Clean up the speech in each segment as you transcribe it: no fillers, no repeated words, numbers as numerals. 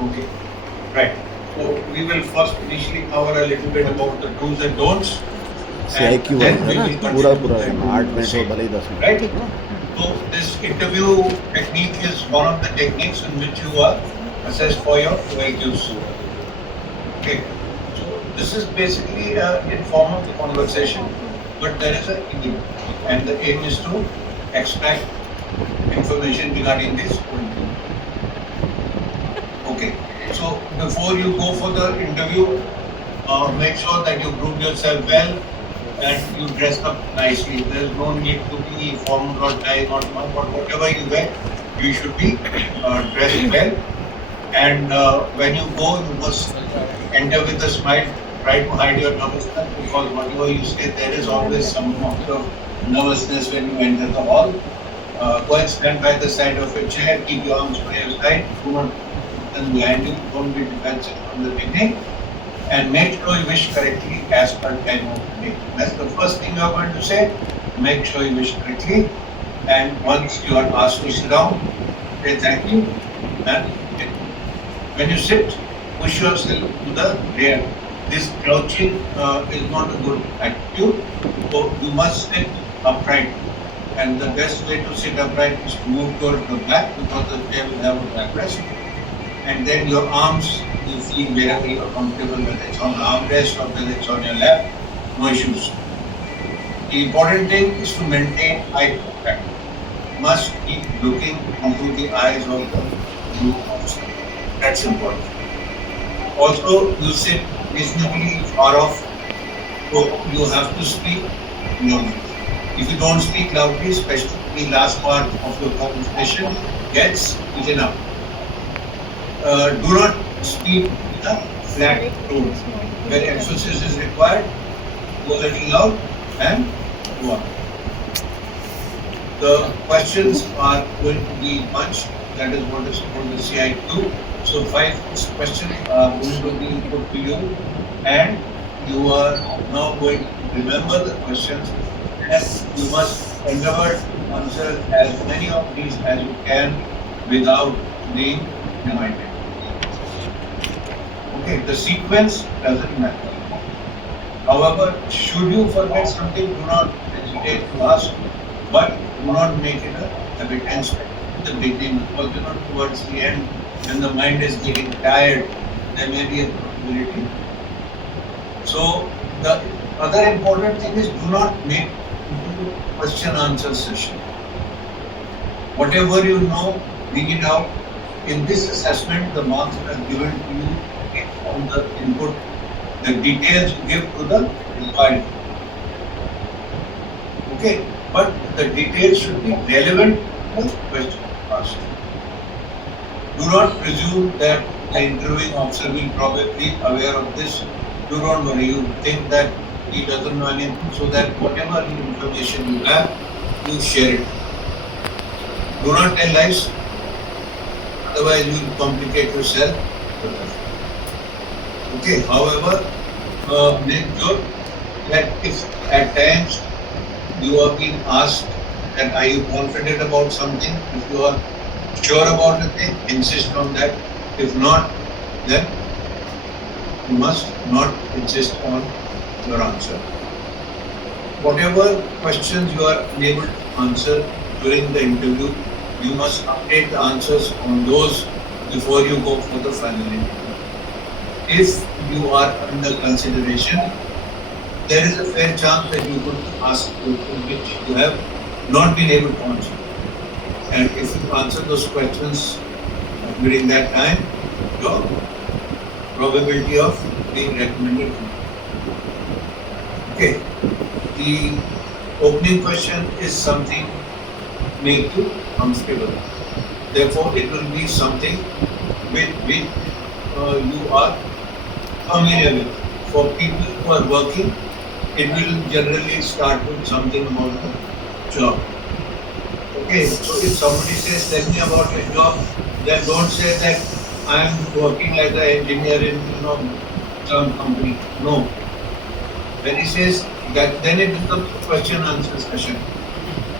Okay, right. So we will first initially cover a little bit about the do's and don'ts, and CIQ then वाला था we ना, will पूरा continue पूरा and करना, do 8 the minute हो same. भले ही 10 minute, Right. ठीक है ना? So this interview technique is one of the techniques in which you are assessed for your IQs. Okay. So this is basically an informal conversation, but there is an aim, and the aim is to extract information regarding this interview. Okay. So before you go for the interview, make sure that you groom yourself well and you dress up nicely. There is no need to be formal or tie or but whatever you wear, you should be dressed well. And when you go, you must enter with a smile. Try to hide your nervousness because whatever you say, there is always some amount of nervousness when you enter the hall. Go and stand by the side of a chair. Keep your arms by your side. Do not put them behind you. Don't be defensive from the beginning. And make sure you wish correctly as per time of the day. That's the first thing you are going to say. Make sure you wish correctly. And once you are asked to sit down, say thank you. And when you sit, push yourself to the rear. This crouching is not a good attitude. So you must sit upright. And the best way to sit upright is to move towards the back because the chair will have a backrest. And then your arms, you feel wherever you are comfortable, whether it's on the armrest or whether it's on your lap, no issues. The important thing is to maintain eye contact. Must keep looking into the eyes of the group officer. That's important. Also, you sit reasonably far off, so you have to speak loudly. If you don't speak loudly, especially the last part of your conversation gets eaten up. Do not speak in a flat tone. Where emphasis is required, go a little loud and go on. The questions are going to be bunched. That is what is called the CIQ. So 5 questions are going to be put to you, and you are now going to remember the questions, and you must endeavor to answer as many of these as you can without being reminded. Okay, the sequence doesn't matter. However, should you forget something, do not hesitate to ask, but do not make it a habit and spend at the beginning because towards the end, when the mind is getting tired, there may be a possibility. So the other important thing is do not make into question answer session. Whatever you know, bring it out. In this assessment, the marks are given to you on the input, the details you give to the required. Okay, but the details should be relevant to the question asked. Do not presume that the interviewing officer will probably be aware of this. Do not worry. You think that he doesn't know anything, so that whatever information you have, you share it. Do not tell lies, otherwise you will complicate yourself. Okay, however, make sure that if at times you are being asked that are you confident about something, if you are sure about a thing, insist on that. If not, then you must not insist on your answer. Whatever questions you are unable to answer during the interview, you must update the answers on those before you go for the final interview. If you are under consideration, there is a fair chance that you could ask questions which you have not been able to answer. And if you answer those questions during that time, your probability of being recommended. Okay. The opening question is something make you comfortable. Therefore, it will be something with which you are familiar with. For people who are working, it will generally start with something about the job. Okay, so if somebody says, tell me about your job, then don't say that I am working as an engineer in some company. No. When he says that, then it becomes a question answer session.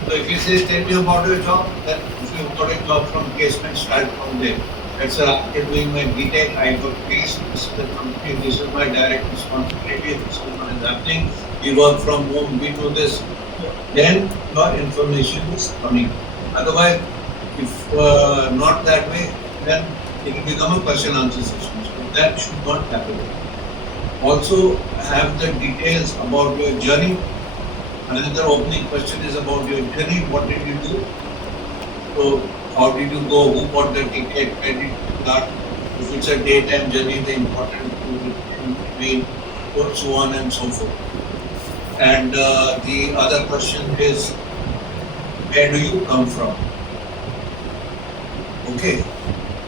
So if he says, tell me about your job, then if you've got a job from placement, start from there. That's after doing my BTech, I got placed. This is the company, this is my direct responsibility, this is what is happening. We work from home, we do this. Then your information is coming. Otherwise, if not that way, then it will become a question answer session. So that should not happen. Also have the details about your journey. Another opening question is about your journey. What did you do? So how did you go? Who bought the ticket? Where did you start? If it's a daytime journey, the important food in between, so on and so forth. And the other question is, where do you come from? Okay,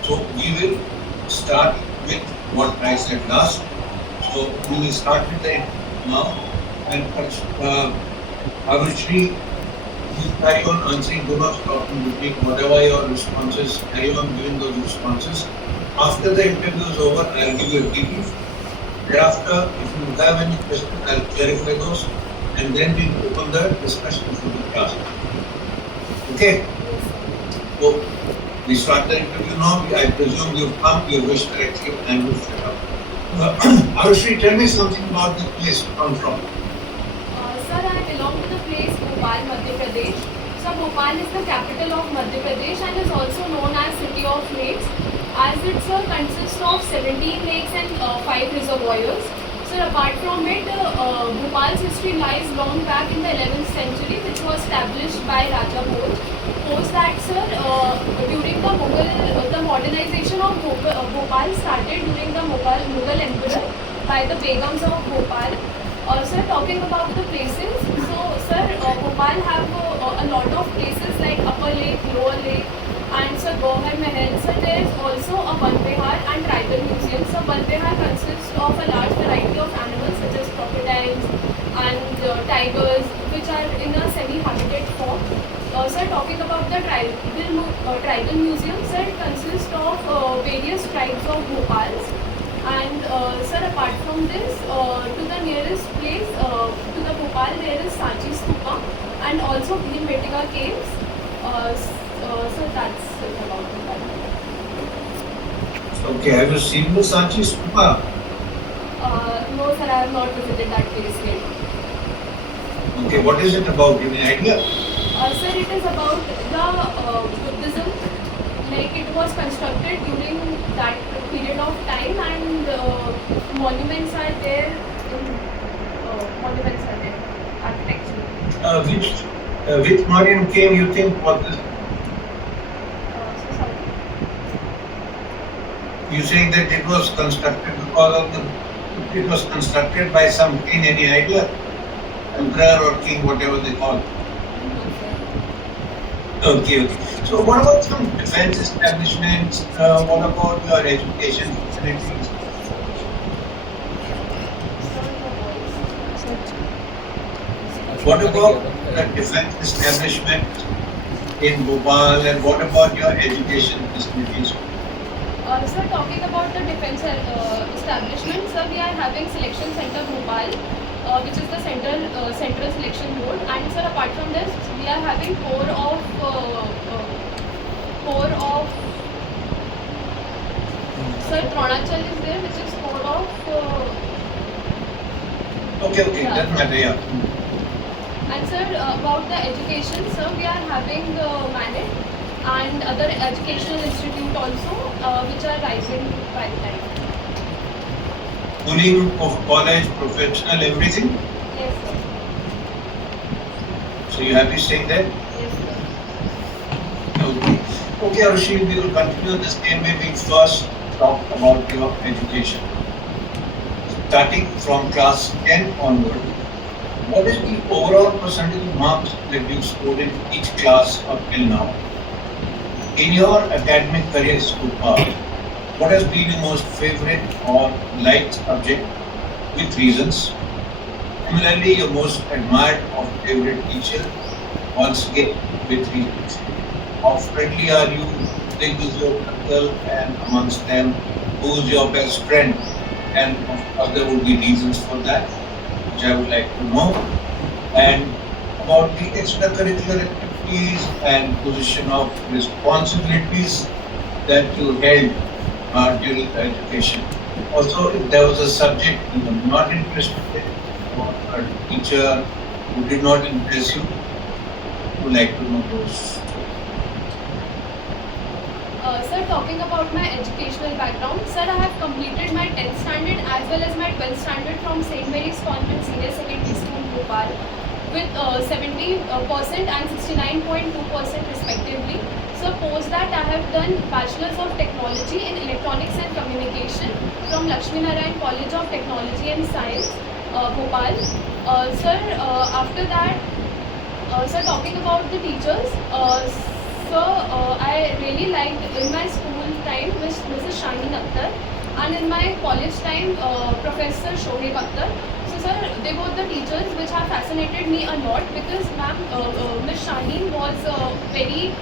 so we will start with what I said last. So we will start with the now, and obviously you carry on answering, do not stop in between. Whatever your responses, carry on giving those responses. After the interview is over, I'll give you a debrief. Thereafter, if you have any questions, I'll clarify those, and then we'll open the discussion for the class. Okay? So we start the interview now. I presume you've come, you wish correctly, and you've set up. Arshri, tell me something about the place you come from. Sir, I belong to the place Bhopal, Madhya Pradesh. So Bhopal is the capital of Madhya Pradesh and is also known as City of Lakes, as it consists of 17 lakes and 5 reservoirs. So apart from it, Bhopal's history lies long back in the 11th century, which was established by Raja Bhoj. Post that, sir, during the Mughal, the modernization of Bhopal started during the Mughal Emperor by the Begums of Bhopal. Sir, talking about the places, so sir, Bhopal have a lot of places like Upper Lake, Lower Lake, and sir, Gohar Mahal. So there is also a Van Vihar and Tribal Museum. So Van Vihar consists of a large variety of animals such as crocodiles and tigers, which are in a semi-habitat form. Sir, talking about the Tribal Museum, sir, it consists of various tribes of Bhopals. And sir, apart from this, to the nearest place, to the Bhopal, there is Sanchi Stupa and also Bhimbetka caves. So that's it about Bhopal. Okay, have you seen the Sanchi Stupa? No, sir, I have not visited that place yet. Okay, what is it about? Any idea? Sir, it is about the Buddhism. Like it was constructed during that period of time, and monuments are there. Monuments are there, architecture. Which Marian cave you think was this? So sorry. You saying that it was constructed because of the, it was constructed by some king, any idea? Emperor or king, whatever they call it. Okay, okay. So what about some defense establishments? What about your education facilities? What about the defense establishment in Bhopal, and what about your education facilities? Sir, talking about the defense establishment, sir, we are having selection center Bhopal, which is the central selection board, and sir, apart from this, we are having core of sir, Dronachal is there, which is core of Okay, okay, yeah. doesn't matter, yeah. And sir, about the education, sir, we are having MANET and other educational institute also, which are rising by the time. Schooling of college, professional, everything. Yes, sir. So you happy staying there? Yes, sir. Okay. Okay, Arshi, we will continue the same way. We first talk about your education. Starting from class 10 onward, what is the overall percentage marks that you scored in each class up till now? In your academic career so far, what has been your most favorite or liked subject with reasons? Similarly, your most admired or favorite teacher, once again with reasons. How friendly are you? Big is your circle, and amongst them, who is your best friend? And of course, there would be reasons for that, which I would like to know. And about the extracurricular activities and position of responsibilities that you held during the education. Also, if there was a subject you were not interested in or a teacher who did not impress you, would like to know those. Sir, talking about my educational background, sir, I have completed my 10th standard as well as my 12th standard from St. Mary's Convent Senior Secondary School, Bhopal, with 70% and 69.2% respectively. So, post that, I have done Bachelor's of Technology in Electronics and Communication from Lakshmi Narayan College of Technology and Science, Bhopal. Sir, after that, sir, talking about the teachers, I really liked in my school time Mrs. Shaheen Akhtar, and in my college time Professor Shoaib Akhtar. So, sir, they were the teachers which have fascinated me a lot because ma'am, Miss Shaheen was very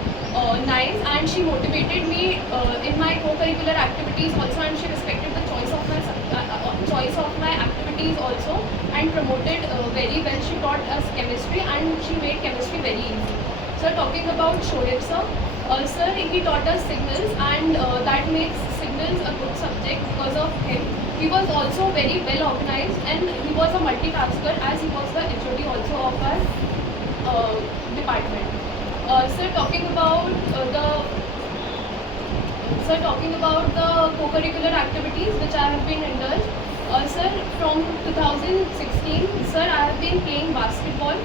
nice, and she motivated me in my co-curricular activities also, and she respected the choice of my activities also, and promoted very well. She taught us chemistry, and she made chemistry very easy. So, talking about Shoaib sir, sir, he taught us signals, and that makes signals a good subject because of him. He was also very well organized, and he was a multitasker as he was the HOD also of our department. Sir, talking about the co-curricular activities which I have been indulged. Sir, from 2016, sir, I have been playing basketball.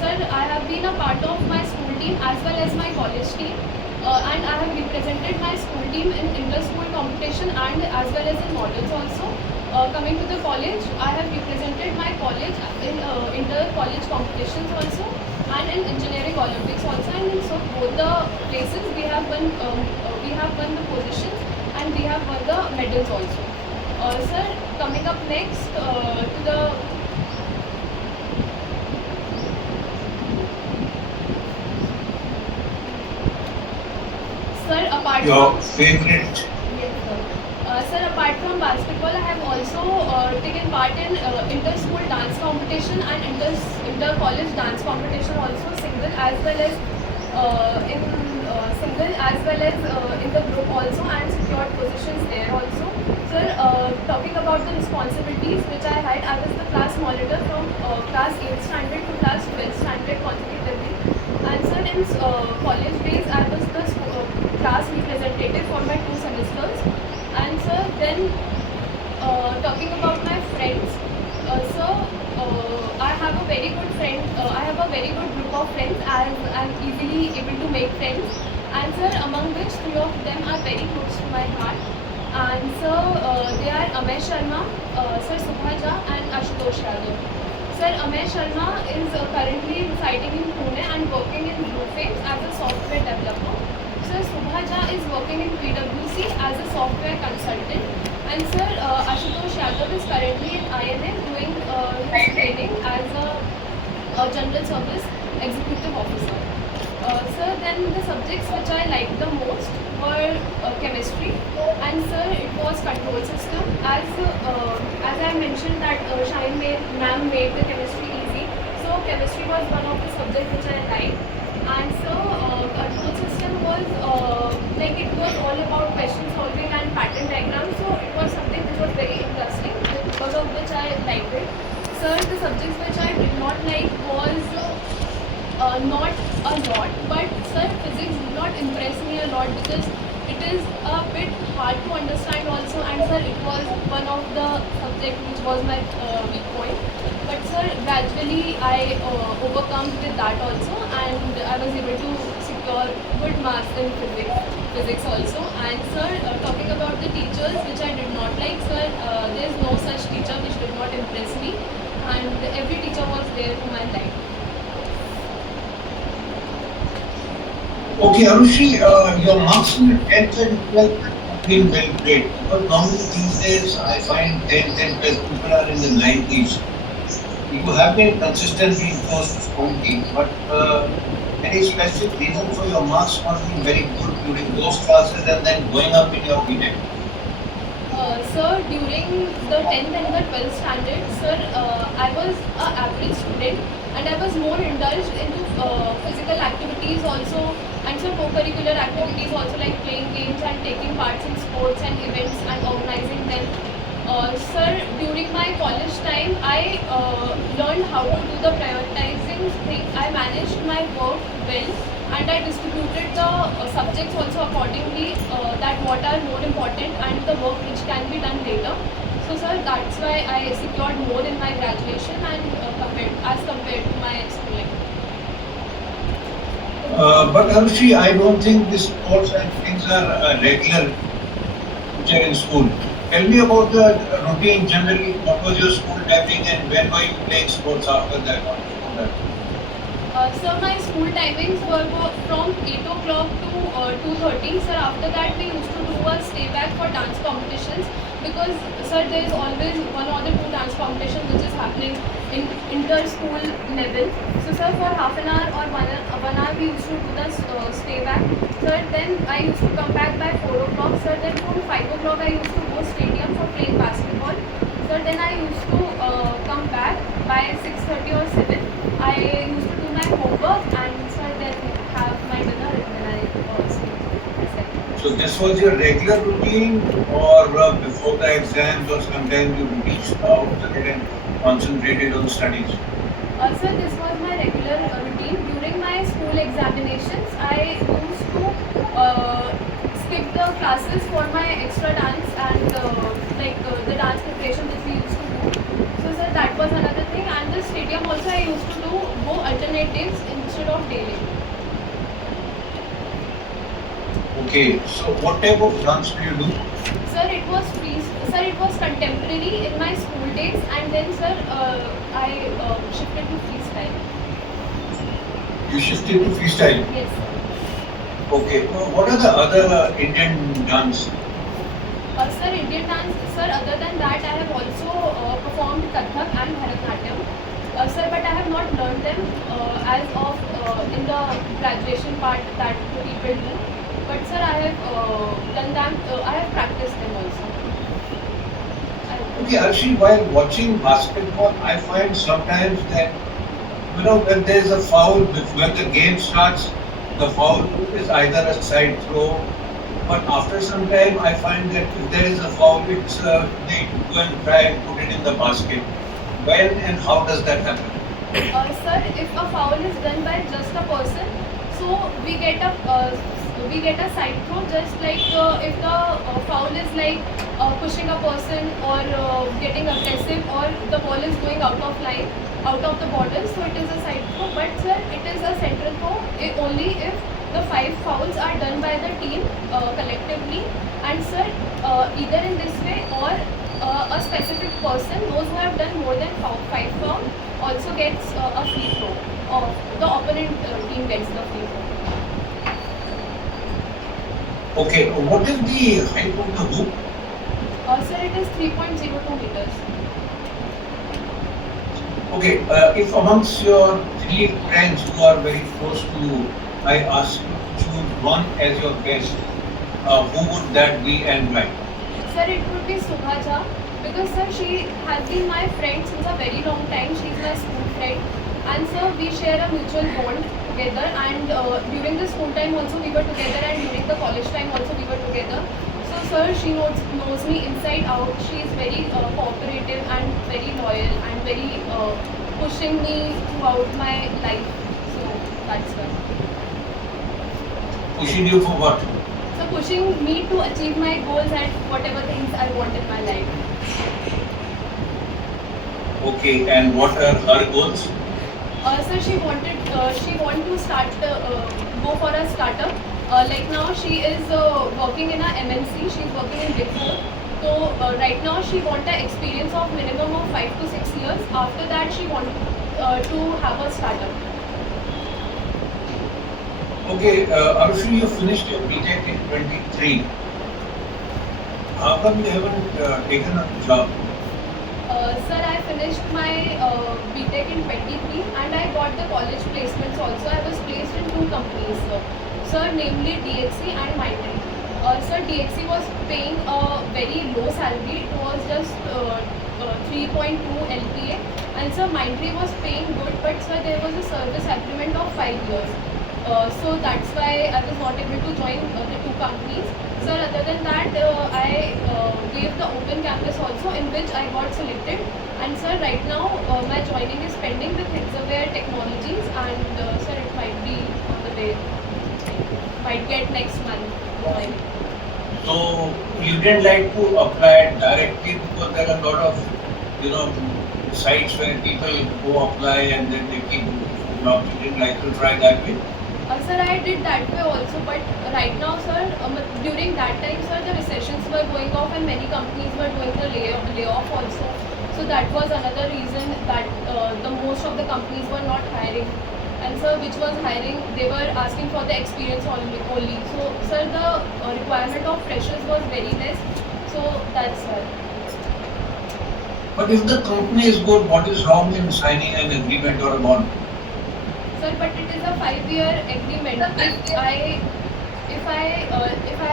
Sir, I have been a part of my school team as well as my college team, and I have represented my school team in inter-school competition and as well as in models also. Coming to the college, I have represented my college in inter-college competitions also, and in engineering Olympics also, and in so both the places we have won the positions, and we have won the medals also. Sir, coming up next to the sir, apart Your from favorite. yes, sir. Sir, apart from basketball, I have also taken part in inter-school dance competition and inter-college dance competition also, single as well as in single as well as in the group also, and secured positions there also. Sir, talking about the responsibilities which I had, I was the class monitor from class 8th standard to class 12th standard consecutively. And sir, in college days, I was the class representative for my 2 semesters. And sir, then talking about my friends, sir, I have a very good friend. I have a very good group of friends. I'm easily able to make friends. And sir, among which 3 of them are very close to my heart. And sir, they are Amay Sharma, Sir Subhaja, and Ashutosh Yadav. Sir, Amay Sharma is currently residing in Pune and working in Blueface as a software developer. Sir, Subhaja is working in PwC as a software consultant. And sir, Ashutosh Yadav is currently in INA doing his training as a general service executive officer. Sir, then the subjects which I liked the most were chemistry, and sir, it was control system. As I mentioned that ma'am made the chemistry easy, so chemistry was one of the subjects which I liked. And so control system was like it was all about question solving and pattern diagrams, so it was something which was very interesting because of which I liked it. Sir, the subjects which I did not like was not a lot, but sir, physics did not impress me a lot because it is a bit hard to understand also, and sir, it was one of the subject which was my weak point. But sir, gradually I overcome with that also, and I was able to secure good marks in physics also. And sir, talking about the teachers which I did not like, sir, there is no such teacher which did not impress me, and every teacher was there whom I liked. Okay, Arushi, your marks in the 10th and 12th have been very great. Because normally these days I find 10th and 12th people are in the 90s. You have been consistently close to 20, but any specific reason for your marks not being very good during those classes and then going up in your BTech? Sir, during the 10th and the 12th standard, sir, I was an average student, and I was more indulged into physical activities also, and some co-curricular activities also like playing games and taking parts in sports and events and organizing them. Sir, during my college time, I learned how to do the prioritizing thing. I managed my work well and I distributed the subjects also accordingly that what are more important and the work which can be done later. So sir, that's why I secured more in my graduation and compared to my schooling. But Arushi, I don't think these sports and things are regular which are in school. Tell me about the routine generally. What was your school timing and when were you playing sports after that? Before that? Sir, my school timings were from 8 o'clock to 2:30. Sir, after that we used to do a stay back for dance competitions because, sir, there is always one or the two dance competitions which is happening in inter-school level. So, sir, for half an hour or 1 hour we used to do the stay back. Sir, then I used to come back by 4 o'clock. Sir, then from 5 o'clock I used to go stadium for playing basketball. Sir, then I used to come back by 6:30 or 7. I used to do my homework and sir, then have my dinner and then I sleep. That's it. So this was your regular routine or before the exams or sometimes you reached out and concentrated on studies? Sir, this was my regular routine. During my school examinations, I used to skip the classes for my extra dance and the dance preparation which we used to do. So, sir, that was another thing. And the stadium also I used to do go alternatives instead of daily. Okay, so what type of dance do you do? Sir, it was free. Sir, it was contemporary in my school days, and then, sir, I shifted to freestyle. You shifted to freestyle. Yes, sir. Okay, what are the other Indian dance? Sir, Indian dance, sir, other than that, I have also performed Kathak and Bharatanatyam. Sir, but I have not learned them as of in the graduation part that people do. But sir, I have done them, I have practiced them also. Okay, actually, while watching basketball, I find sometimes that when there is a foul, when the game starts, the foul is either a side throw, but after some time, I find that if there is a foul, it's they go and try and put it in the basket. When and how does that happen? Sir, if a foul is done by just a person, so we get a side throw just like if the foul is like pushing a person or getting aggressive or the ball is going out of line, out of the border, so it is a side throw. But sir, it is a central throw only if the 5 fouls are done by the team collectively, and sir, either in this way or a specific person, those who have done more than 5 fouls also gets a free throw, or the opponent team gets the free throw. Okay, what is the height of the hoop? Sir, it is 3.02 meters. Okay, if amongst your 3 friends who are very close to you, I ask you to choose one as your best, who would that be and why? Sir, it would be Subhaja because sir, she has been my friend since a very long time. She is my school friend, and sir, we share a mutual bond together. And during the school time also we were together, and during the college time also we were together. So sir, she knows me inside out. She is very cooperative and very loyal and very pushing me throughout my life. So that's why. Pushing you for what? So pushing me to achieve my goals and whatever things I want in my life. Okay, and what are her goals? Sir, she want to start go for a startup. Like now she is working in a MNC. She is working in Big Four. So right now she want an experience of minimum of 5 to 6 years. After that she want to have a startup. Okay, Arushi, you finished your BTech in 23. How come you haven't taken a job? Sir, I finished my BTech in 23 and I got the college placements also. I was placed in 2 companies, sir, namely DXC and Mindtree. Sir, DXC was paying a very low salary. It was just 3.2 LPA, and sir, Mindtree was paying good, but sir, there was a service agreement of 5 years. So that's why I was not able to join the two companies. Sir, other than that, I gave the open campus also in which I got selected. And sir, right now my joining is pending with Hexaware Technologies, and sir, it might be on the way. Might get next month. So you didn't like to apply directly because there are a lot of, you know, sites where people go apply and then they keep jobs. You didn't like to try that way? Sir, I did that way also, but right now, sir, during that time, sir, the recessions were going off and many companies were doing the layoff also. So that was another reason that the most of the companies were not hiring. And sir, which was hiring, they were asking for the experience only. So, sir, the requirement of freshers was very less. So that's why. But if the company is good, what is wrong in signing an agreement or a bond? Sir, but it is a 5-year agreement. If I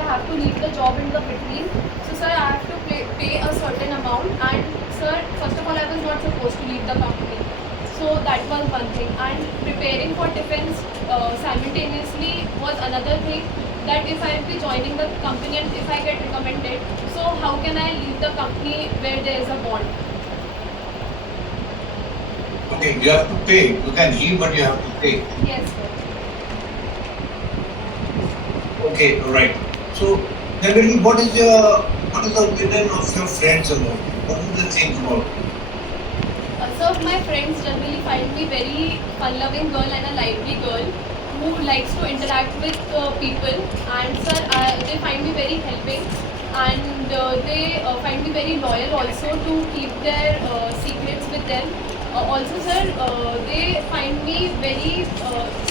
have to leave the job in the between, so sir, I have to pay a certain amount. And sir, first of all, I was not supposed to leave the company. So that was one thing. And preparing for defense simultaneously was another thing. That if I will be joining the company and if I get recommended, so how can I leave the company where there is a bond? Okay, you have to pay. You can leave, but you have to pay. Yes, sir. Okay, right. So generally, what is the opinion of your friends about? What do they think about? So my friends generally find me very fun-loving girl and a lively girl who likes to interact with people. And sir, they find me very helping, and they find me very loyal also to keep their secrets with them. Also, sir, they find me very.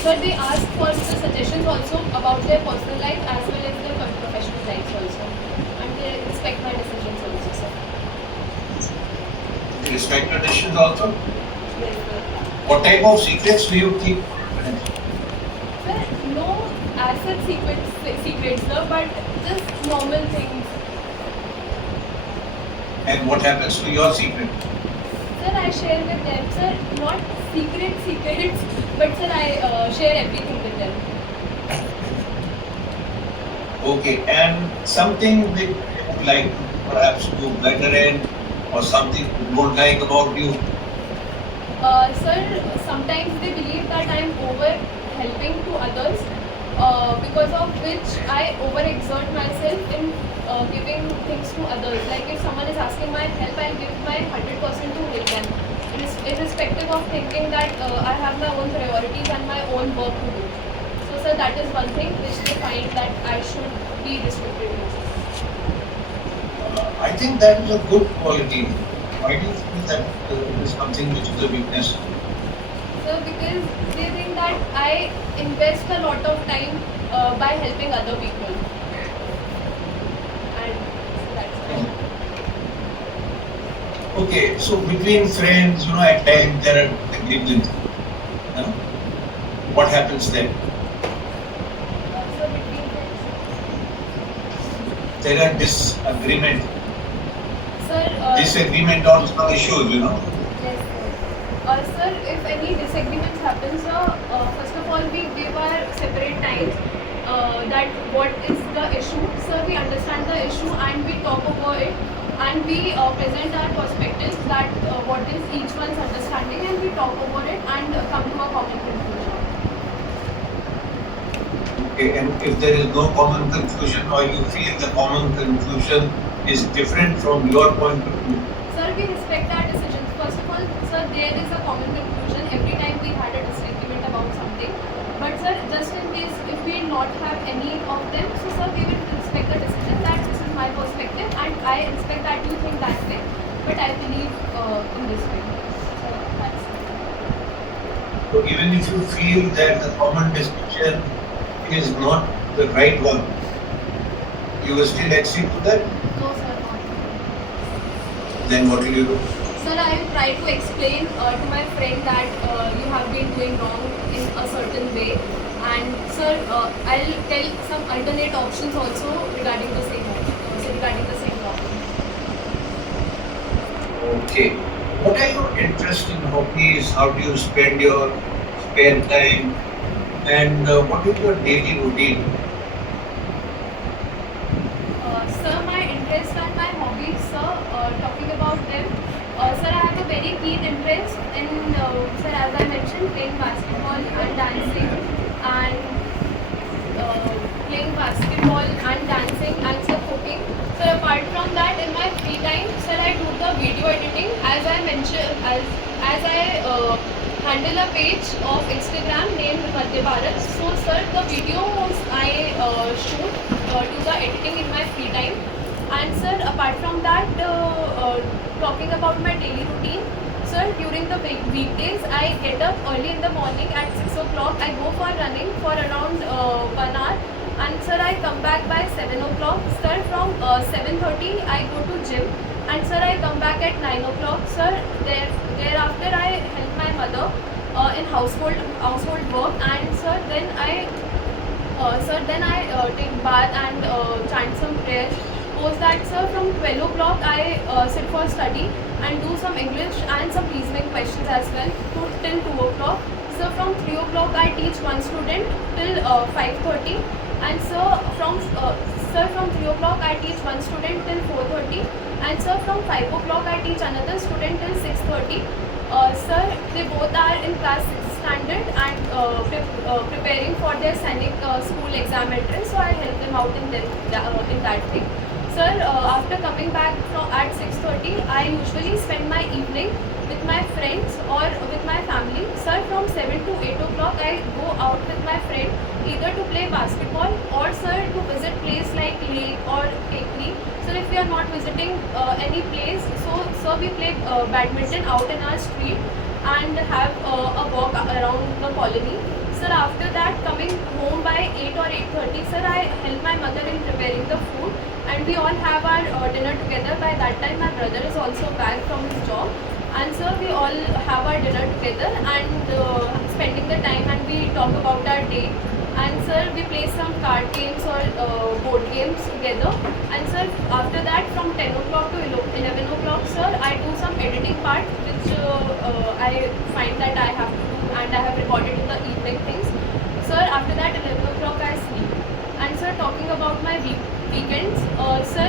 Sir, they ask for the suggestions also about their personal life as well as their professional lives also, and they respect my decisions also, sir. They respect your decisions also. Yes, sir. What type of secrets do you keep? Sir, no as such secrets, sir, but just normal things. And what happens to your secret? Sir, I share with them, sir, not secrets, but sir, I share everything with them. Okay, and something that you would like to perhaps do better in, or something you don't like about you? Sir, sometimes they believe that I am over helping to others, because of which I overexert myself in giving things to others. Like if someone is asking my help, I'll give my 100% to help them, irrespective of thinking that I have my own priorities and my own work to do. So, sir, that is one thing which they find that I should be restricted to. I think that is a good quality. Why do you think that is something which is a weakness? Sir, because they think that I invest a lot of time by helping other people. And that's why. Okay, so between friends, at times there are disagreements. What happens then? So between friends. There are disagreements. Sir, Disagreement on some issues, yes, sir. Sir, if any disagreements happen, sir, first of all, we give our separate times. That what is the issue, sir, we understand the issue and we talk over it, and we present our perspectives that what is each one's understanding, and we talk over it and come to a common conclusion. Okay, and if there is no common conclusion, or you feel the common conclusion is different from your point of view? Sir, we respect our decisions. First of all, sir, there is a common conclusion every time we had a disagreement about something. But sir, just in case if we not have any of them, so sir, we will respect the decision that this is my perspective and I respect that you think that way, but I believe in this way. So that's it. So even if you feel that the common decision is not the right one, you will still accede to that? No, sir, not. Then what will you do? Sir, I will try to explain to my friend that you have been doing wrong in a certain way, and sir, I'll tell some alternate options also regarding the same problem. Okay. What are your interests and hobbies? How do you spend your spare time? And what is your daily routine? Sir, my interest and my hobbies, sir, talking about them. Sir, I have a very keen interest in, sir, as I mentioned, playing basketball and dancing and playing basketball and dancing and sir, cooking. Sir, apart from that, in my free time, sir, I do the video editing. As I mentioned, as I handle a page of Instagram named Madhya. So, sir, the videos I shoot, do the editing in my free time. And sir, apart from that, talking about my daily routine, sir, during the weekdays, I get up early in the morning at 6 o'clock. I go for running for around 1 hour. And sir, I come back by 7 o'clock. Sir, from 7:30, I go to gym. And sir, I come back at 9 o'clock. Sir, thereafter, I help my mother in household work. And sir, then I take bath and chant some prayers. Post that, sir, from 12 o'clock I sit for study and do some English and some reasoning questions as well till 2 o'clock. So from 3 o'clock I teach one student till 5:30. And from 3 o'clock I teach one student till 4:30. And sir, from 5 o'clock I teach another student till 6:30. Sir, they both are in class 6th standard and preparing for their scenic school exam entrance. So I help them out in that thing. Sir, after coming back at 6:30, I usually spend my evening with my friends or with my family. Sir, from 7 to 8 o'clock, I go out with my friend either to play basketball or sir to visit place like lake or bakery. So if we are not visiting any place, so sir, we play badminton out in our street and have a walk around the colony. Sir, after that, coming home by 8 or 8:30, sir, I help my mother in preparing the food and we all have our dinner together. By that time, my brother is also back from his job. And sir, we all have our dinner together and spending the time and we talk about our day. And sir, we play some card games or board games together. And sir, after that, from 10 o'clock to 11 o'clock, sir, I do some editing part which I find that I have to do and I have recorded in the evening things. Sir, after that, 11 o'clock I sleep. And sir, talking about my weekends, sir,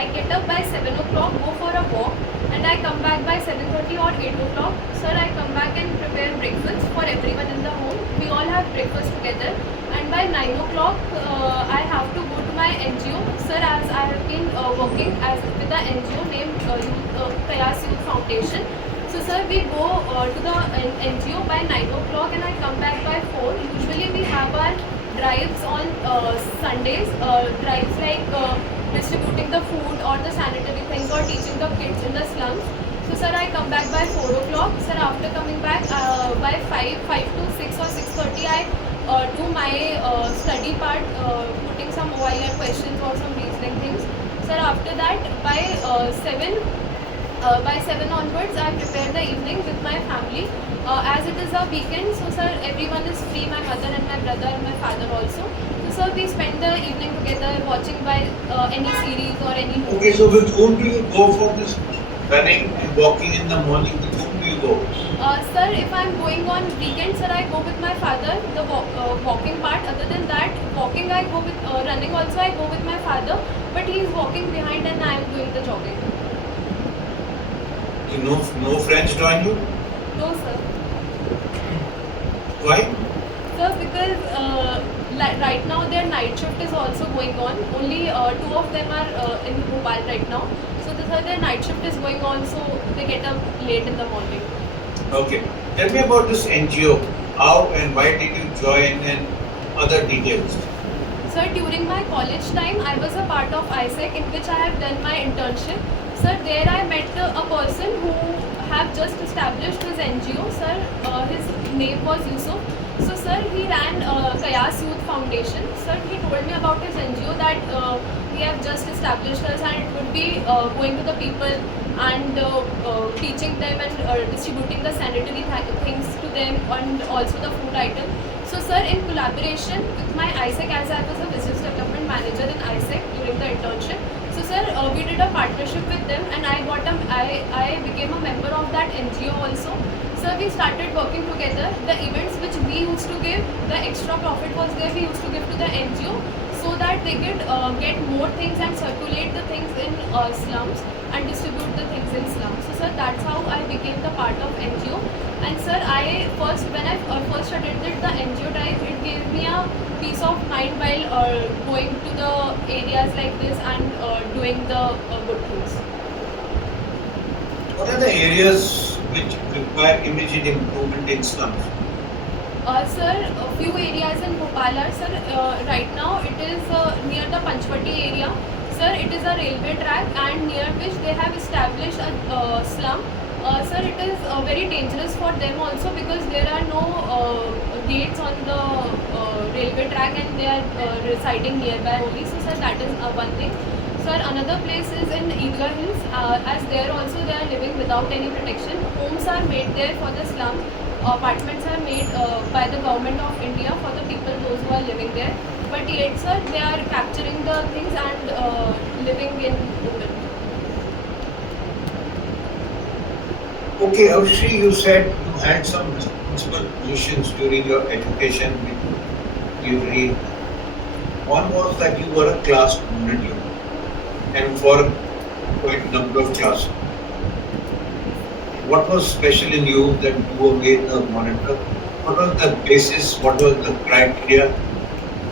I get up by 7 o'clock, go for a walk, and I come back by 7:30 or 8 o'clock. Sir, I come back and prepare breakfast for everyone in the home. We all have breakfast together. And by 9 o'clock, I have to go to my NGO. Sir, as I have been working with the NGO named Youth Foundation. So sir, we go to the NGO by 9 o'clock and I come back by 4. Usually we have our drives on Sundays, drives like distributing the food or the sanitary things or teaching the kids in the slums. So sir, I come back by 4 o'clock. Sir, after coming back by 5 to 6 or 6:30, I do my study part, putting some OIR questions or some reasoning things. Sir, after that, by 7 onwards, I prepare the evening with my family. As it is a weekend, so sir, everyone is free, my mother and my brother and my father also. So sir, we spend the evening together watching by any series or any movie. Okay, so with whom do you go for this running and walking in the morning? With whom do you go? Sir, if I'm going on weekend, sir, I go with my father, the walking part. Other than that, walking I go with, running also I go with my father, but he is walking behind and I am doing the jogging. You know, no friends join you? No, sir. Why? Sir, because right now their night shift is also going on. Only two of them are in Bhopal right now. So their night shift is going on, so they get up late in the morning. Okay. Tell me about this NGO. How and why did you join and other details? Sir, during my college time, I was a part of ISEC in which I have done my internship. Sir, there I met a person who have just established his NGO. Sir, his name was Yusuf. So, sir, he ran Youth Foundation. Sir, he told me about his NGO that we have just established us and it would be going to the people and teaching them and distributing the sanitary things to them and also the food item. So sir, in collaboration with my ISEC, as I was a business development manager in ISEC during the internship, so sir, we did a partnership with them and I became a member of that NGO also. So we started working together. The events which we used to give, the extra profit was there, we used to give to the NGO so that they could get more things and circulate the things in slums and distribute the things in slums. So sir, that's how I became the part of NGO. And sir, when I first attended the NGO drive, it gave me a peace of mind while going to the areas like this and doing the good things. What are the areas which require immediate improvement in slums? Sir, a few areas in Bhopal are, sir, right now it is near the Panchvati area. Sir, it is a railway track and near which they have established a slum. Sir, it is very dangerous for them also because there are no gates on the railway track and they are residing nearby only. So, sir, that is one thing. Sir, another place is in Eagle Hills, as there also they are living without any protection. Homes are made there for the slum. Apartments are made by the government of India for the people, those who are living there. But yet, sir, they are capturing the things and living in open. Okay, Avshri, you said you had some responsible positions during your education degree. One was that you were a class monitor and for quite a number of classes. What was special in you that you were made a monitor? What was the basis? What was the criteria?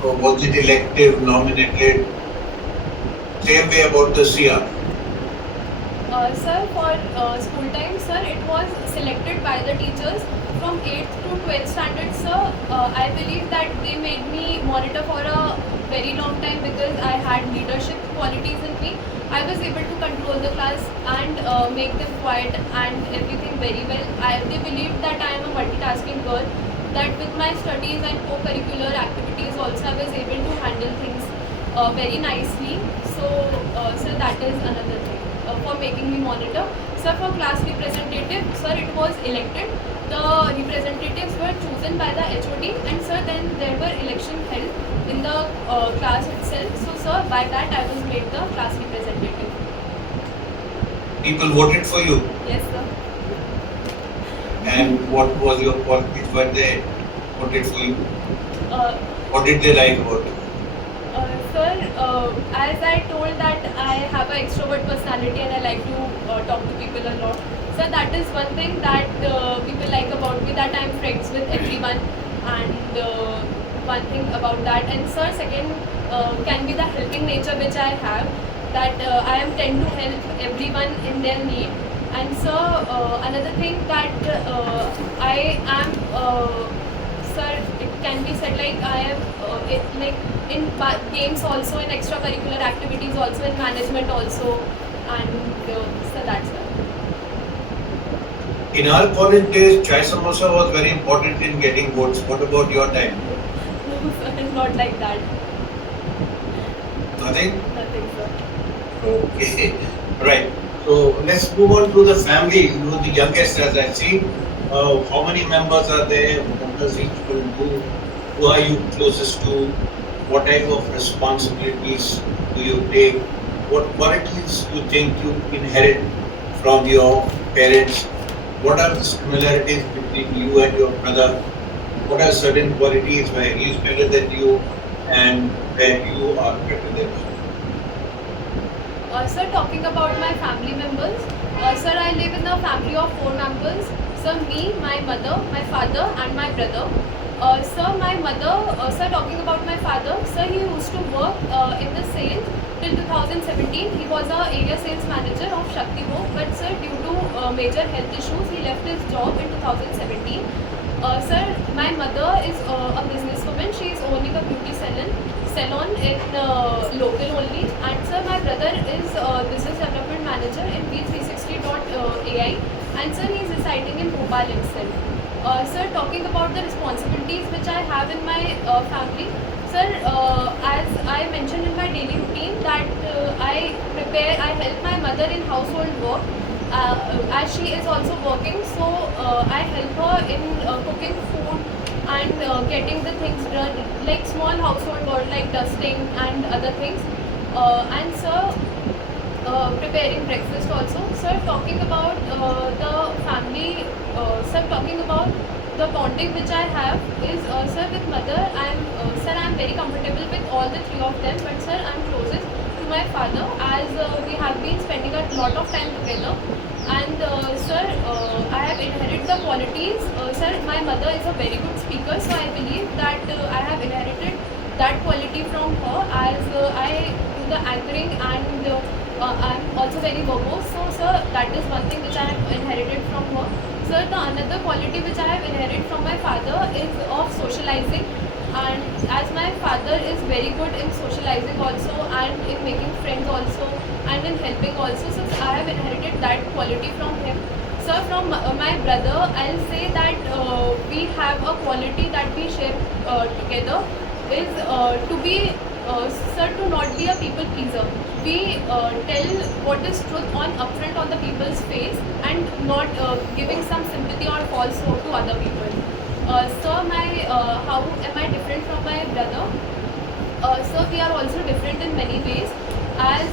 Or was it elective, nominated? Same way about the CR. Sir, for school time, sir, it was selected by the teachers from 8th to 12th standard, sir. I believe that they made me monitor for a very long time because I had leadership qualities in me. I was able to control the class and make them quiet and everything very well. They believed that I am a multitasking girl, that with my studies and co-curricular activities also I was able to handle things very nicely. So, sir, that is another thing for making me monitor. Sir, for class representative, sir, it was elected. The representatives were chosen by the HOD and sir, then there were election held in the class itself. So, sir, by that I was made the class representative. People voted for you. Yes, sir. And what was your qualities when they voted for you? Uh, What did they like about you? Sir, as I told that I have an extrovert personality and I like to talk to people a lot. So that is one thing that people like about me, that I am friends with everyone, and one thing about that. And sir, second can be the helping nature which I have, that I am tend to help everyone in their need. And sir, another thing that I am, sir, it can be said like I am like in games also, in extracurricular activities also, in management also, and so that's it. In our college days, chai samosa was very important in getting votes. What about your time? No, sir, not like that. Nothing? Nothing, sir. Okay. Right. So let's move on to the family. You know, the youngest, as I see. How many members are there? What does each one do? Who are you closest to? What type of responsibilities do you take? What qualities you think you inherit from your parents? What are the similarities between you and your brother? What are certain qualities where he is better than you and where you are better than him? Sir, talking about my family members, sir, I live in a family of 4 members. Sir, me, my mother, my father, and my brother. Sir, my mother, sir, talking about my father, sir, he used to work in the sales till 2017. He was a area sales manager of Shakti Bo, but sir, due to major health issues, he left his job in 2017. Sir, my mother is a businesswoman. She is owning a beauty salon in local only. And sir, my brother is business development manager in B360.ai. And sir, he is residing in Bhopal itself. Sir, talking about the responsibilities which I have in my family, sir, as I mentioned in my daily routine, that I help my mother in household work. As she is also working, so I help her in cooking food and getting the things done, like small household work like dusting and other things. And sir, preparing breakfast also. Sir, talking about the family sir, talking about the bonding which I have is, sir, with mother, I'm very comfortable with all the three of them, but sir, I'm closest to my father as we have been spending a lot of time together. And sir, I have inherited the qualities. Sir, my mother is a very good speaker, so I believe that I have inherited that quality from her as I do the anchoring and I'm also very verbose. So, sir, that is one thing which I have inherited from her. Sir, the another quality which I have inherited from my father is of socializing. And as my father is very good in socializing also and in making friends also and in helping also, so I have inherited that quality from him. Sir, from my brother, I'll say that we have a quality that we share together is to be, sir, to not be a people pleaser. We tell what is truth on upfront on the people's face and not giving some sympathy or false hope to other people. Sir, how am I different from my brother? So we are also different in many ways as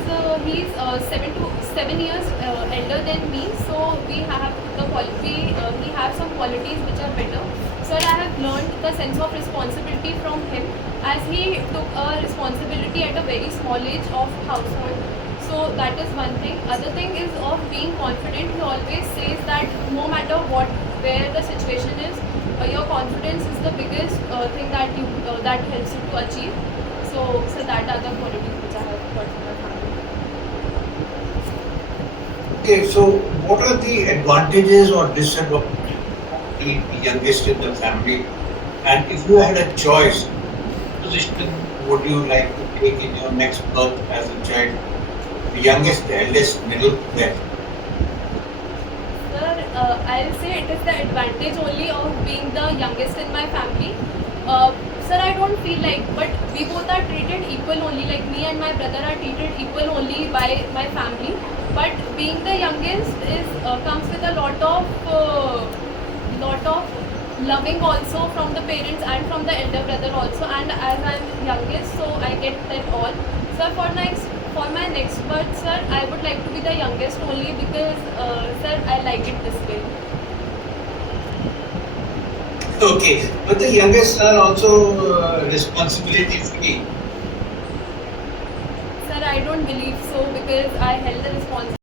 he's 7 years elder than me, so we have the quality, we have some qualities which are better. So I have learned the sense of responsibility from him as he took a responsibility at a very small age of household. So that is one thing. Other thing is of being confident. He always says that no matter what, where the situation is, your confidence is the biggest thing that that helps you to achieve. So that are the qualities which I have got from my family. Okay, so what are the advantages or disadvantages of being the youngest in the family? And if you had a choice, which position would you like to take in your next birth as a child? The youngest, the eldest, middle, there. Sir, I'll say it is the advantage only of being the youngest in my family. Sir, I don't feel like, but we both are treated equal only. Like me and my brother are treated equal only by my family. But being the youngest is comes with a lot of loving also from the parents and from the elder brother also. And as I'm youngest, so I get that all. So for my next birth, sir, I would like to be the youngest only because, sir, I like it this way. Okay, but the youngest are also responsibility free. Sir, I don't believe so because I held the responsibility